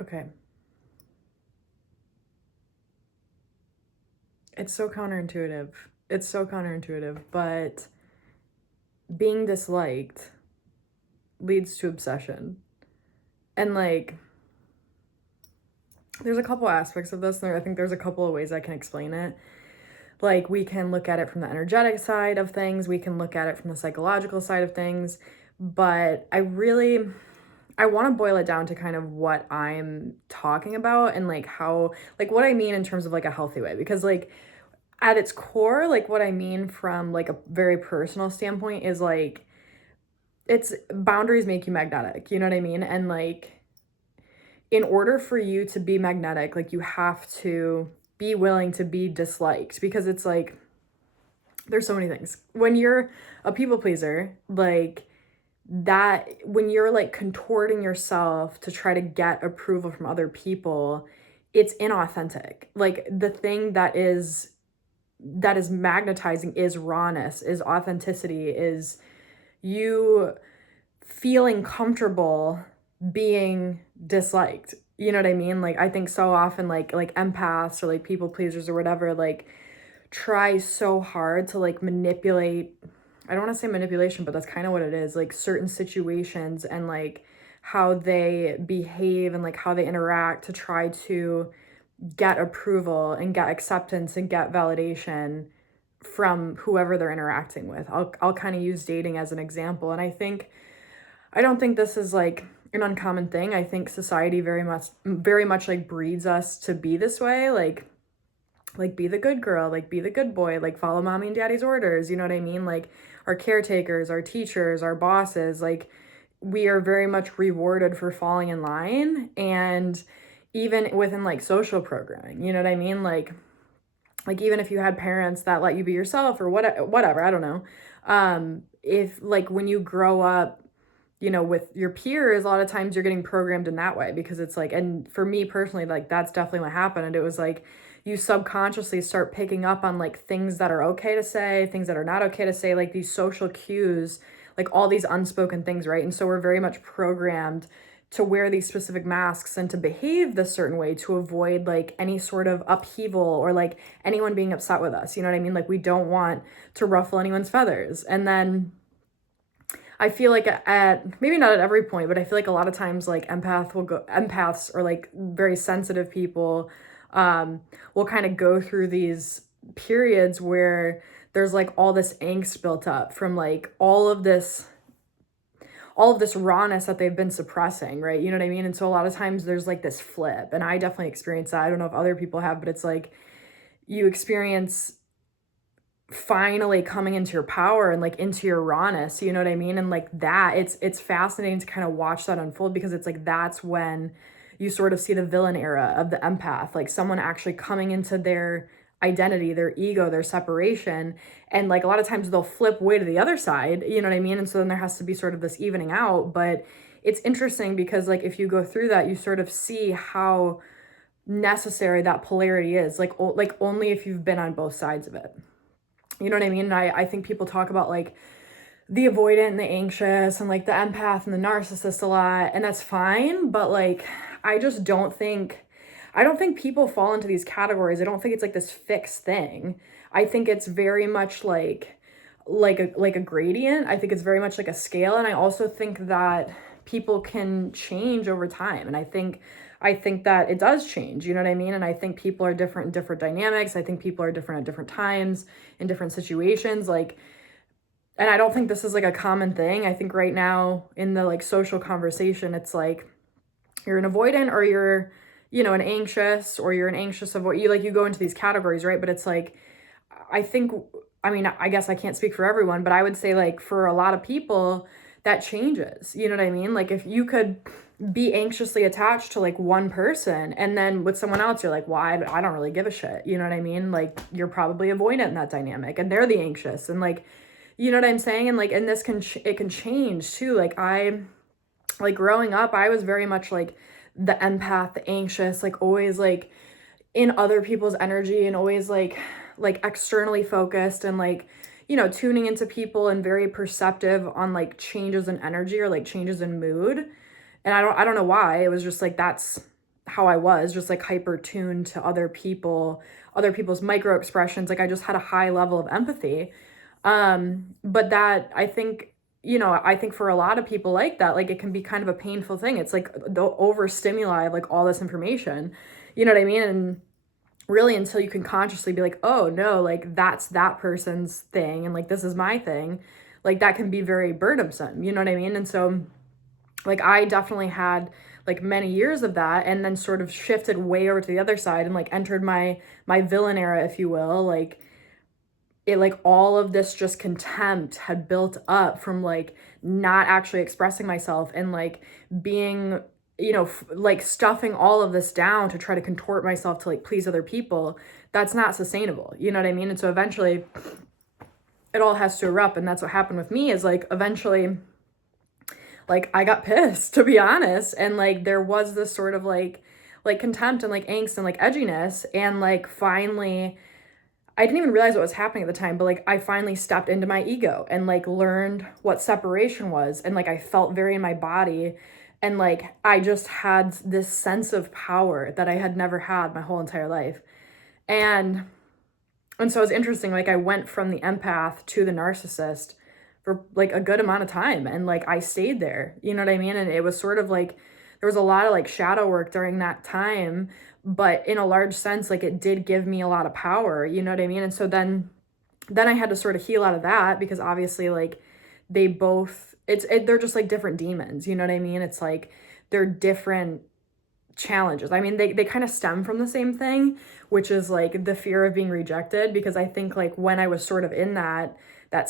Okay. It's so counterintuitive. It's so counterintuitive, but being disliked leads to obsession. And like, there's a couple aspects of this, and I think there's a couple of ways I can explain it. Like, we can look at it from the energetic side of things, we can look at it from the psychological side of things, but I want to boil it down to kind of what I'm talking about and like how, like what I mean in terms of like a healthy way. Because like at its core, like what I mean from like a very personal standpoint is like, it's boundaries make you magnetic, you know what I mean? And like, in order for you to be magnetic, like you have to be willing to be disliked, because it's like, there's so many things. When you're a people pleaser, like that, when you're like contorting yourself to try to get approval from other people, it's inauthentic. Like the thing that is magnetizing is rawness, is authenticity, is you feeling comfortable being disliked. You know what I mean? Like I think so often like empaths or like people pleasers or whatever, like try so hard to like manipulate, I don't want to say manipulation, but that's kind of what it is, like certain situations and like how they behave and like how they interact to try to get approval and get acceptance and get validation from whoever they're interacting with. I'll kind of use dating as an example. And I don't think this is like an uncommon thing. I think society very much like breeds us to be this way, like be the good girl, like be the good boy, like follow mommy and daddy's orders, you know what I mean? Like our caretakers, our teachers, our bosses, like we are very much rewarded for falling in line. And even within like social programming, you know what I mean? Like even if you had parents that let you be yourself or whatever, I don't know. If like when you grow up, you know, with your peers, a lot of times you're getting programmed in that way, because it's like, and for me personally, like that's definitely what happened. And it was like you subconsciously start picking up on like things that are okay to say, things that are not okay to say, like these social cues, like all these unspoken things, right? And so we're very much programmed to wear these specific masks and to behave this certain way to avoid like any sort of upheaval or like anyone being upset with us. You know what I mean? Like we don't want to ruffle anyone's feathers. And then I feel like at maybe not at every point, but I feel like a lot of times like empaths or like very sensitive people will kind of go through these periods where there's like all this angst built up from like all of this rawness that they've been suppressing, right? You know what I mean? And so a lot of times there's like this flip, and I definitely experience that. I don't know if other people have, but it's like you experience finally coming into your power and like into your rawness, you know what I mean? And like that, it's fascinating to kind of watch that unfold, because it's like that's when you sort of see the villain era of the empath, like someone actually coming into their identity, their ego, their separation. And like a lot of times they'll flip way to the other side, you know what I mean? And so then there has to be sort of this evening out. But it's interesting because like if you go through that, you sort of see how necessary that polarity is, like only if you've been on both sides of it. You know what I mean? And I think people talk about like the avoidant and the anxious and like the empath and the narcissist a lot, and that's fine, but like I just I don't think people fall into these categories. I don't think it's like this fixed thing. I think it's very much like a gradient. I think it's very much like a scale, and I also think that people can change over time. And I think that it does change, you know what I mean? And I think people are different in different dynamics. I think people are different at different times in different situations. Like, and I don't think this is like a common thing. I think right now in the like social conversation, it's like you're an avoidant or you're, an anxious, or you're an anxious avoid, you go into these categories, right? But it's like I think, I mean, I guess I can't speak for everyone, but I would say like for a lot of people that changes. You know what I mean? Like if you could be anxiously attached to like one person, and then with someone else you're like, well, I don't really give a shit. You know what I mean? Like you're probably avoidant in that dynamic, and they're the anxious, and like, you know what I'm saying? And like, and this it can change too. Like growing up, I was very much like the empath, the anxious, like always like in other people's energy, and always like externally focused, and like, tuning into people and very perceptive on like changes in energy or like changes in mood. And I don't know why. It was just like how I was, just like hyper tuned to other people's micro expressions. Like I just had a high level of empathy. But that I think, I think for a lot of people like that, like it can be kind of a painful thing. It's like the overstimuli of like all this information, you know what I mean? And really until you can consciously be like, oh no, like that's that person's thing and like this is my thing, like that can be very burdensome, you know what I mean? And so like I definitely had like many years of that and then sort of shifted way over to the other side and like entered my villain era, if you will. Like it, like all of this just contempt had built up from like not actually expressing myself and like being, like stuffing all of this down to try to contort myself to like please other people. That's not sustainable, you know what I mean? And so eventually it all has to erupt. And that's what happened with me is like eventually like I got pissed, to be honest, and like there was this sort of like contempt and like angst and like edginess, and like finally I didn't even realize what was happening at the time, but like I finally stepped into my ego and like learned what separation was, and like I felt very in my body, and like I just had this sense of power that I had never had my whole entire life. And so it was interesting, like I went from the empath to the narcissist for like a good amount of time, and like I stayed there, you know what I mean? And it was sort of like there was a lot of like shadow work during that time, but in a large sense like it did give me a lot of power, you know what I mean? And so then I had to sort of heal out of that, because obviously like they both they're just like different demons, you know what I mean? It's like they're different challenges. I mean, they kind of stem from the same thing, which is like the fear of being rejected, because I think like when I was sort of in that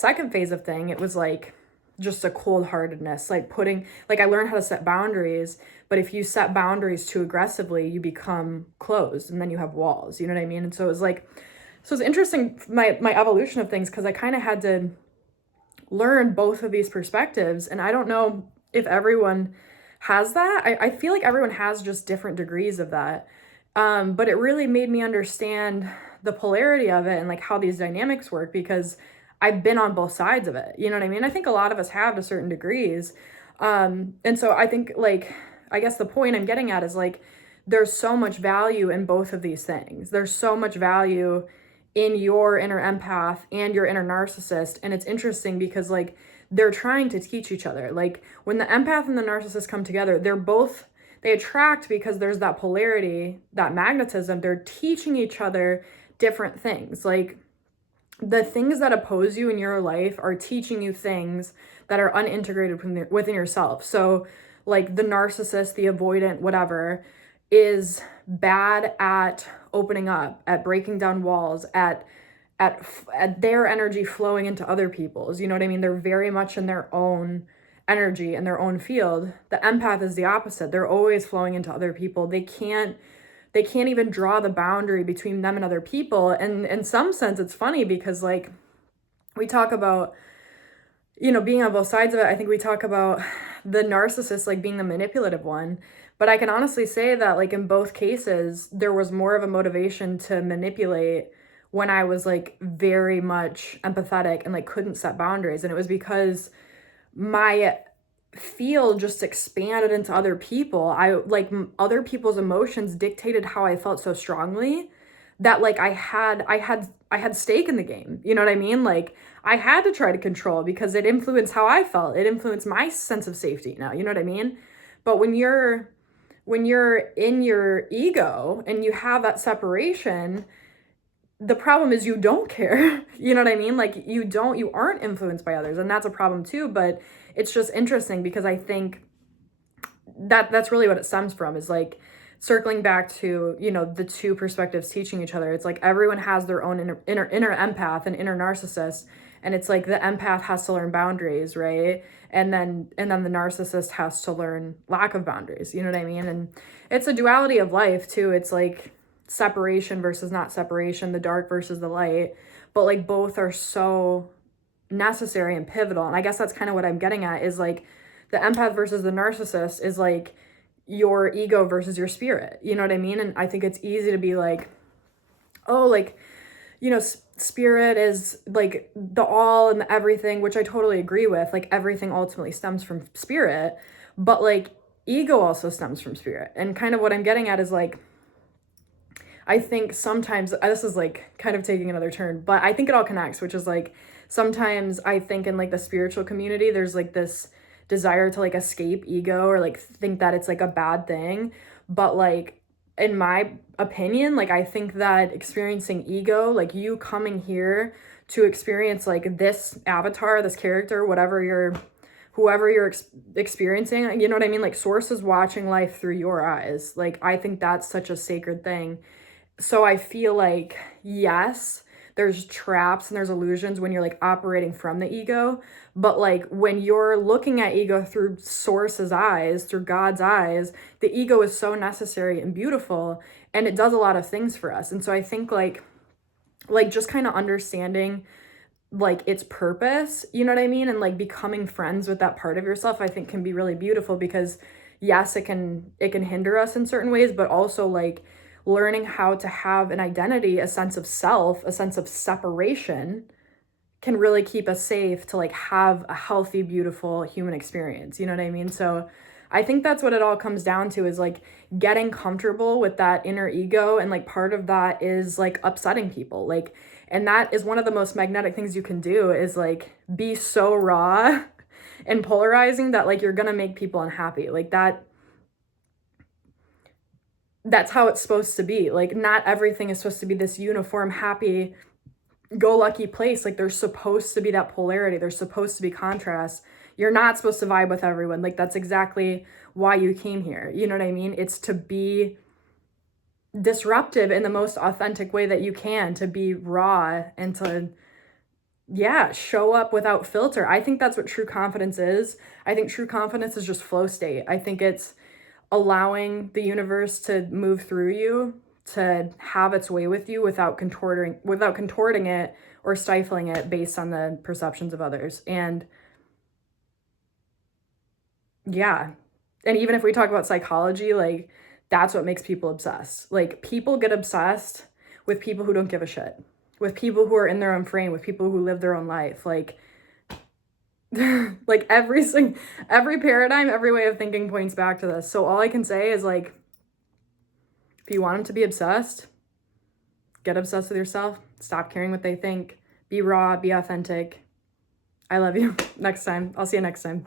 second phase of thing, it was like just a cold-heartedness, like putting, like I learned how to set boundaries, but if you set boundaries too aggressively, you become closed and then you have walls, you know what I mean? And so it was like, so it's interesting, my evolution of things, because I kind of had to learn both of these perspectives. And I don't know if everyone has that. I feel like everyone has just different degrees of that. But it really made me understand the polarity of it and like how these dynamics work, because I've been on both sides of it. You know what I mean? I think a lot of us have to certain degrees. And so I think like, I guess the point I'm getting at is like, there's so much value in both of these things. There's so much value in your inner empath and your inner narcissist. And it's interesting because like they're trying to teach each other. Like when the empath and the narcissist come together, they attract because there's that polarity, that magnetism. They're teaching each other different things. Like the things that oppose you in your life are teaching you things that are unintegrated within yourself. So like the narcissist, the avoidant, whatever, is bad at opening up, at breaking down walls, at their energy flowing into other people's. You know what I mean? They're very much in their own energy and their own field. The empath is the opposite. They're always flowing into other people. They can't even draw the boundary between them and other people. And in some sense, it's funny because like we talk about, being on both sides of it. I think we talk about the narcissist like being the manipulative one, but I can honestly say that like in both cases, there was more of a motivation to manipulate when I was like very much empathetic and like couldn't set boundaries. And it was because my field just expanded into other people. I like other people's emotions dictated how I felt so strongly that like I had stake in the game. You know what I mean? Like I had to try to control because it influenced how I felt. It influenced my sense of safety now. You know what I mean? But when you're in your ego and you have that separation, the problem is you don't care. You know what I mean? Like you aren't influenced by others, and that's a problem too. But it's just interesting because I think that's really what it stems from, is like circling back to, the two perspectives teaching each other. It's like everyone has their own inner empath and inner narcissist. And it's like the empath has to learn boundaries, right? And then the narcissist has to learn lack of boundaries. You know what I mean? And it's a duality of life too. It's like separation versus not separation, the dark versus the light. But like both are so necessary and pivotal. And I guess that's kind of what I'm getting at, is like the empath versus the narcissist is like your ego versus your spirit. You know what I mean? And I think it's easy to be like, oh, like, spirit is like the all and the everything, which I totally agree with. Like everything ultimately stems from spirit. But like ego also stems from spirit. And kind of what I'm getting at is like, I think sometimes, this is like kind of taking another turn, but I think it all connects, which is like, sometimes I think in like the spiritual community, there's like this desire to like escape ego or like think that it's like a bad thing. But like, in my opinion, like I think that experiencing ego, like you coming here to experience like this avatar, this character, whoever you're experiencing, you know what I mean? Like source is watching life through your eyes. Like I think that's such a sacred thing. So I feel like, yes, there's traps and there's illusions when you're like operating from the ego, but like when you're looking at ego through source's eyes, through God's eyes, the ego is so necessary and beautiful, and it does a lot of things for us. And so I think like just kind of understanding like its purpose, you know what I mean? And like becoming friends with that part of yourself, I think can be really beautiful, because yes, it can hinder us in certain ways, but also like learning how to have an identity, a sense of self, a sense of separation can really keep us safe to like have a healthy, beautiful human experience. You know what I mean? So I think that's what it all comes down to, is like getting comfortable with that inner ego. And like part of that is like upsetting people. Like, and that is one of the most magnetic things you can do, is like be so raw and polarizing that like you're gonna make people unhappy. Like that's how it's supposed to be. Like not everything is supposed to be this uniform, happy go lucky place. Like there's supposed to be that polarity, there's supposed to be contrast. You're not supposed to vibe with everyone. Like that's exactly why you came here, you know what I mean? It's to be disruptive in the most authentic way that you can, to be raw and to show up without filter. I think that's what true confidence is. I think true confidence is just flow state. I think it's allowing the universe to move through you, to have its way with you without contorting it or stifling it based on the perceptions of others. And yeah. And even if we talk about psychology, like that's what makes people obsessed. Like people get obsessed with people who don't give a shit, with people who are in their own frame, with people who live their own life. Like like every paradigm, every way of thinking points back to this. So all I can say is like, if you want them to be obsessed, get obsessed with yourself. Stop caring what they think. Be raw, be authentic. I love you. Next time. I'll see you next time.